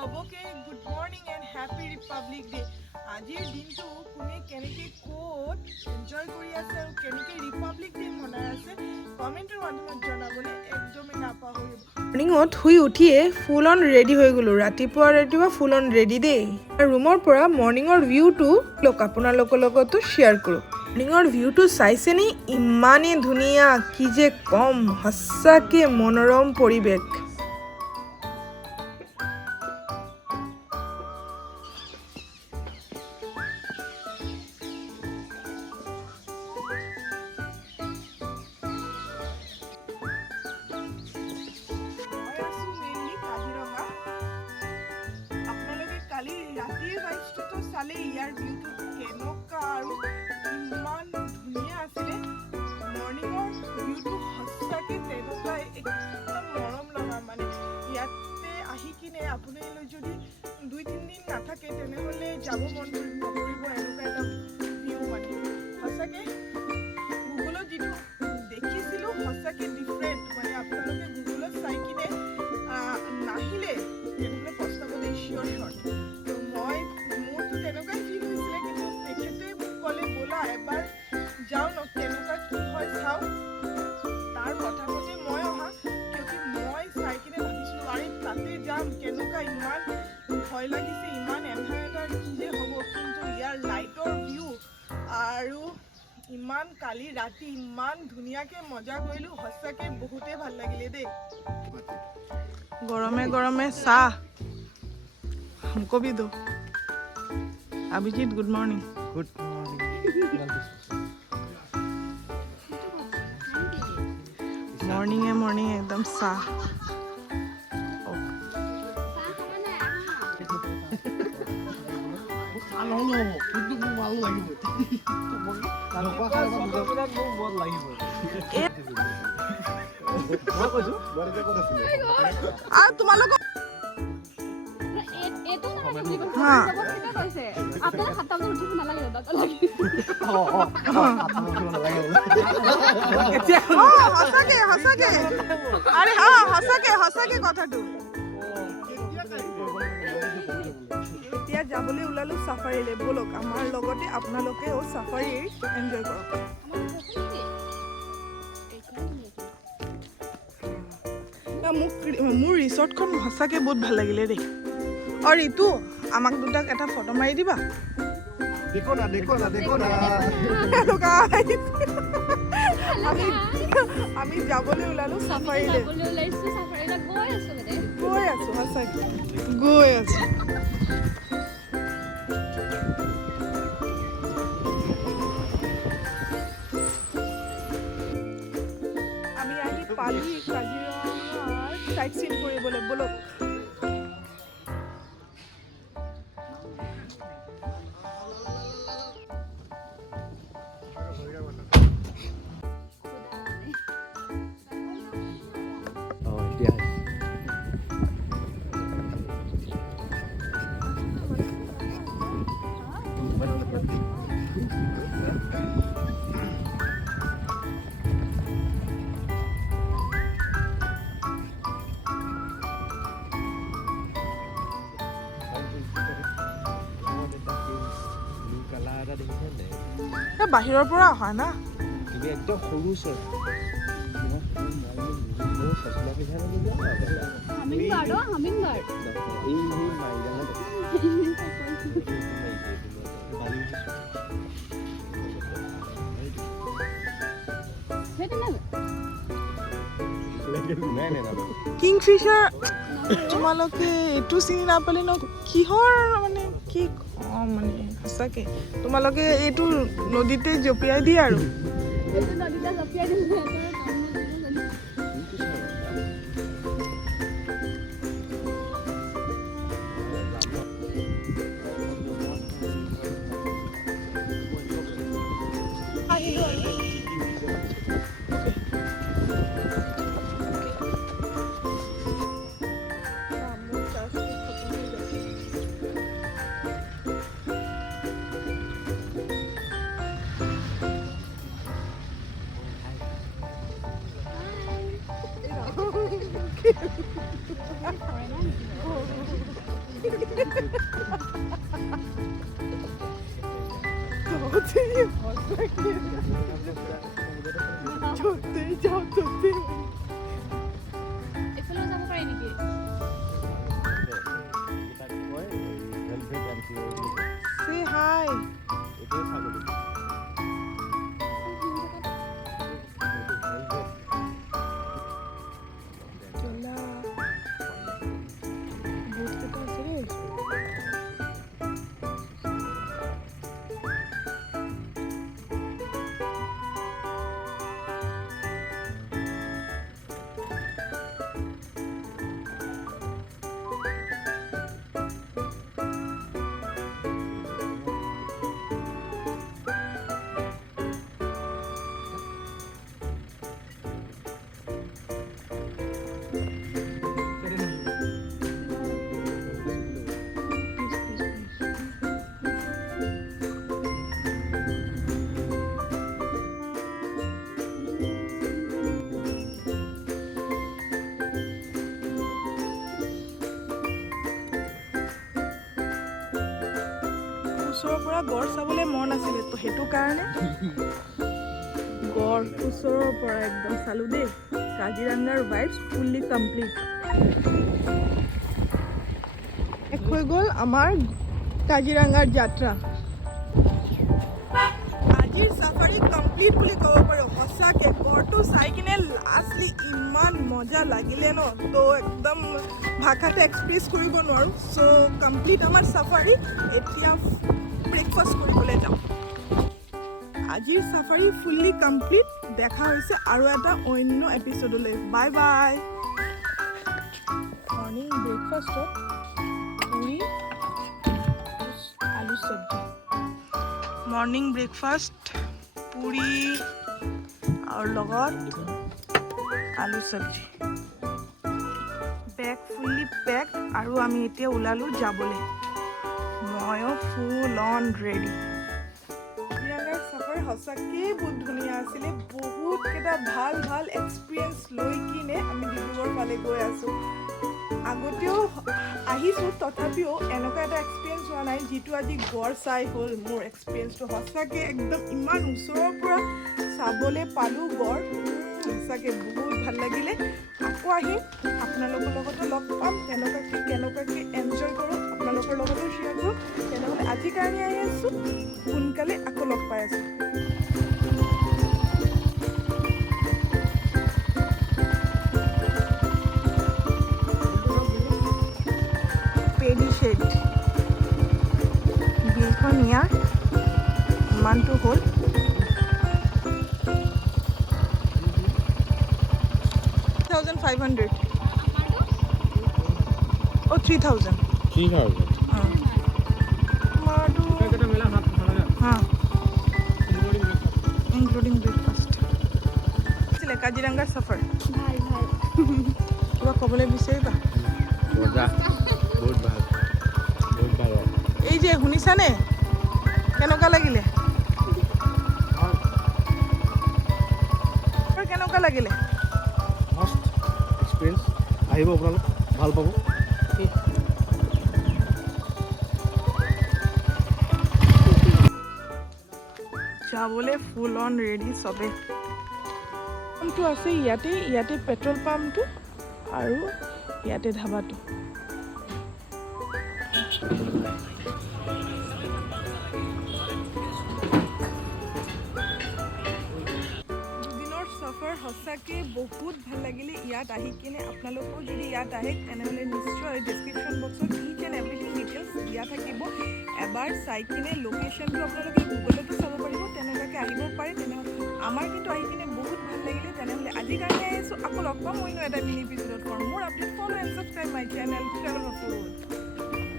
सबके good morning and happy Republic day. আজিৰ দিনটো কোনে কেনেকৈ ক'ত এনজয় কৰি আছে আৰু কেনেকৈ ৰিপাব্লিক ডে মনাই আছে কমেণ্টৰ মাধ্যমত জনাবলৈ একদমেই নাপাহৰিব। মৰ্ণিঙত শুই উঠিয়ে ফুল অন ৰেডি হৈ গ'লোঁ। ৰাতিপুৱা ফুল অন ৰেডি দেই। ৰুমৰ পৰা মৰ্ণিঙৰ ভিউটো আপোনালোকৰ লগতো শ্বেয়াৰ কৰোঁ। মৰ্ণিঙৰ ভিউটো চাইছেনে? ইমানেই ধুনীয়া, কি যে কম, সঁচাকৈ মনোৰম পৰিৱেশ। কালি ৰাতিৰ ভাইবছটো চালে ইয়াৰ ভিউটো কেনেকুৱা আৰু ইমান ধুনীয়া আছিলে। মৰ্ণিঙৰ ভিউটো সঁচাকৈ তেনেকুৱাই একদম মৰম লগা। মানে ইয়াতে আহি কিনে আপোনালোকে যদি 2-3 দিন নাথাকে তেনেহ'লে যাব মন নকৰিব। এনেকুৱা এটা ভিউ মানে সঁচাকৈ গুগলত যিটো দেখিছিলোঁ সঁচাকৈ ডিফাৰেণ্ট। মানে আপোনালোকে গুগলত চাই কিনে নাহিলে তেনেহ'লে পস্তাবলৈ চিয়'ৰ শ্বৰ্ট। মোৰতো তেনেকুৱাই ফিল হৈছিলে, কিন্তু তেখেতে মোক ক'লে ব'লা এবাৰ যাওঁ ন, কেনেকুৱা কি হয় চাওঁ। তাৰ কথা মতে মই অহা, কিয়কি মই চাই কিনে ভাবিছিলোঁ আৰে তাতে যাম, কেনেকুৱা ইমান ভয় লাগিছে, ইমান এন্ধাৰ কি যে হ'ব। কিন্তু ইয়াৰ লাইটৰ ভিউ আৰু ইমান কালি ৰাতি ইমান ধুনীয়াকৈ মজা কৰিলোঁ, সঁচাকৈ বহুতেই ভাল লাগিলে দেই। গৰমে গৰমে চাহ हमको भी दो। Abhijit good morning. Good morning एकदम सा তোমালোক সঁচাকে কথাটো এতিয়া যাবলৈ ওলালো চাফাৰীলৈ। ব'লক আমাৰ লগতে আপোনালোকেও চাফাৰী এনজয় কৰক। মোৰ ৰিচৰ্টখন সঁচাকৈ বহুত ভাল লাগিলে দেই। আৰু ঋতু আমাক দুটাক এটা ফটো মাৰি দিবা। আমি যাবলৈ ওলালো চাফাৰীলৈ। গৈ আছো সঁচাকৈ গৈ আছো। আমি আহি পালি কাজিৰঙাৰ চাইট চিন কৰিবলৈ। ব'লক বাহিৰৰ পৰা অহা না একদম সৰু কিংফিচাৰ। তোমালোকে এইটো চিনি নাপালে ন, কিহৰ মানে কি কম মানে সঁচাকৈ তোমালোকে এইটো নদীতে জঁপিয়াই দিয়ে আৰু চলতে যাও চলতে এফালেও যাব পাৰি নেকি সে হাই চলা বুঝতে পাৰছি ৰে ওচৰৰ পৰা গড় চাবলৈ মন আছিলে তো সেইটো কাৰণে গড় ওচৰৰ পৰা একদম চালো দেই কাজিৰঙাৰ ভাইবছ ফুল্লি কমপ্লিট শেষ হৈ গ'ল আমাৰ কাজিৰঙাৰ যাত্ৰা আজিৰ চাফাৰী কমপ্লিট বুলি ক'ব পাৰোঁ সঁচাকৈ গড়টো চাই কিনে লাষ্টলি ইমান মজা লাগিলে ন তো একদম ভাষাতে এক্সপ্ৰেছ কৰিব নোৱাৰোঁ চ' কমপ্লিট আমাৰ চাফাৰী এতিয়া ব্ৰেকফাষ্ট কৰিবলৈ যাওঁ আজিৰ চাফাৰী ফুল্লি কমপ্লিট দেখা হৈছে আৰু এটা অন্য এপিছডলৈ বাই বাই মৰ্ণিং ব্ৰেকফাষ্টত পুৰি আলু চব্জি মৰ্ণিং ব্ৰেকফাষ্ট পুৰি আৰু লগত আলু চব্জি বেগ ফুল্লি পেক আৰু আমি এতিয়া ওলালোঁ যাবলৈ ময়ো ফুল অন ৰেডি কাজিৰঙাৰ চাফাৰ সঁচাকৈ বহুত ধুনীয়া আছিলে বহুতকেইটা ভাল ভাল এক্সপিৰিয়েঞ্চ লৈ কিনে আমি ডিব্ৰুগড় ফালে গৈ আছোঁ আগতেও আহিছোঁ তথাপিও এনেকুৱা এটা এক্সপিৰিয়েঞ্চ হোৱা নাই যিটো আজি গড় চাই হ'ল মোৰ এক্সপিৰিয়েঞ্চটো সঁচাকৈ একদম ইমান ওচৰৰ পৰা চাবলৈ পালোঁ গড় সঁচাকৈ বহুত ভাল লাগিলে আকৌ আহিম আপোনালোকৰ লগতো লগ পাম কেনেকুৱাকৈ এনজয় কৰোঁ আপোনালোকৰ লগতো শ্বেয়াৰ কৰোঁ তেনেহ'লে আজিৰ কাৰণে আহি আছোঁ সোনকালে আকৌ লগ পাই আছোঁ পেডিশ্বেড বিলখন ইয়াৰ ইমানটো হ'ল $500 oh 3000 including breakfast কাজিৰঙাৰ সফৰ ভাল ভাল কিবা ক'বলৈ বিচাৰিবা এই যে শুনিছানে কেনেকুৱা লাগিলে কেনেকুৱা লাগিলে আহিব আপোনালোক ভাল পাব যাবলৈ ফুল অন ৰেডি চবে পাম্পটো আছে ইয়াতে পেট্ৰল পাম্পটো আৰু ইয়াতে ধাবাটো সঁচাকৈ বহুত ভাল লাগিলে ইয়াত আহি কিনে আপোনালোকেও যদি ইয়াত আহে তেনেহ'লে নিশ্চয় ডেছক্ৰিপশ্যন বক্সত ইচ এণ্ড এভৰিথিং ডিটেইলছ দিয়া থাকিব এবাৰ চাই কিনে লোকেশ্যনটো আপোনালোকে গুগলতো চাব পাৰিব তেনেকুৱাকৈ আহিব পাৰে তেনেহ'লে আমাৰ কিন্তু আহি কিনে বহুত ভাল লাগিলে তেনেহ'লে আজিৰ কাৰণে আহিছোঁ আকৌ লগ পাম অন্য এটা মিনি এপিছ'ডত ফৰ মোৰ update follow' and subscribe my channel travel of food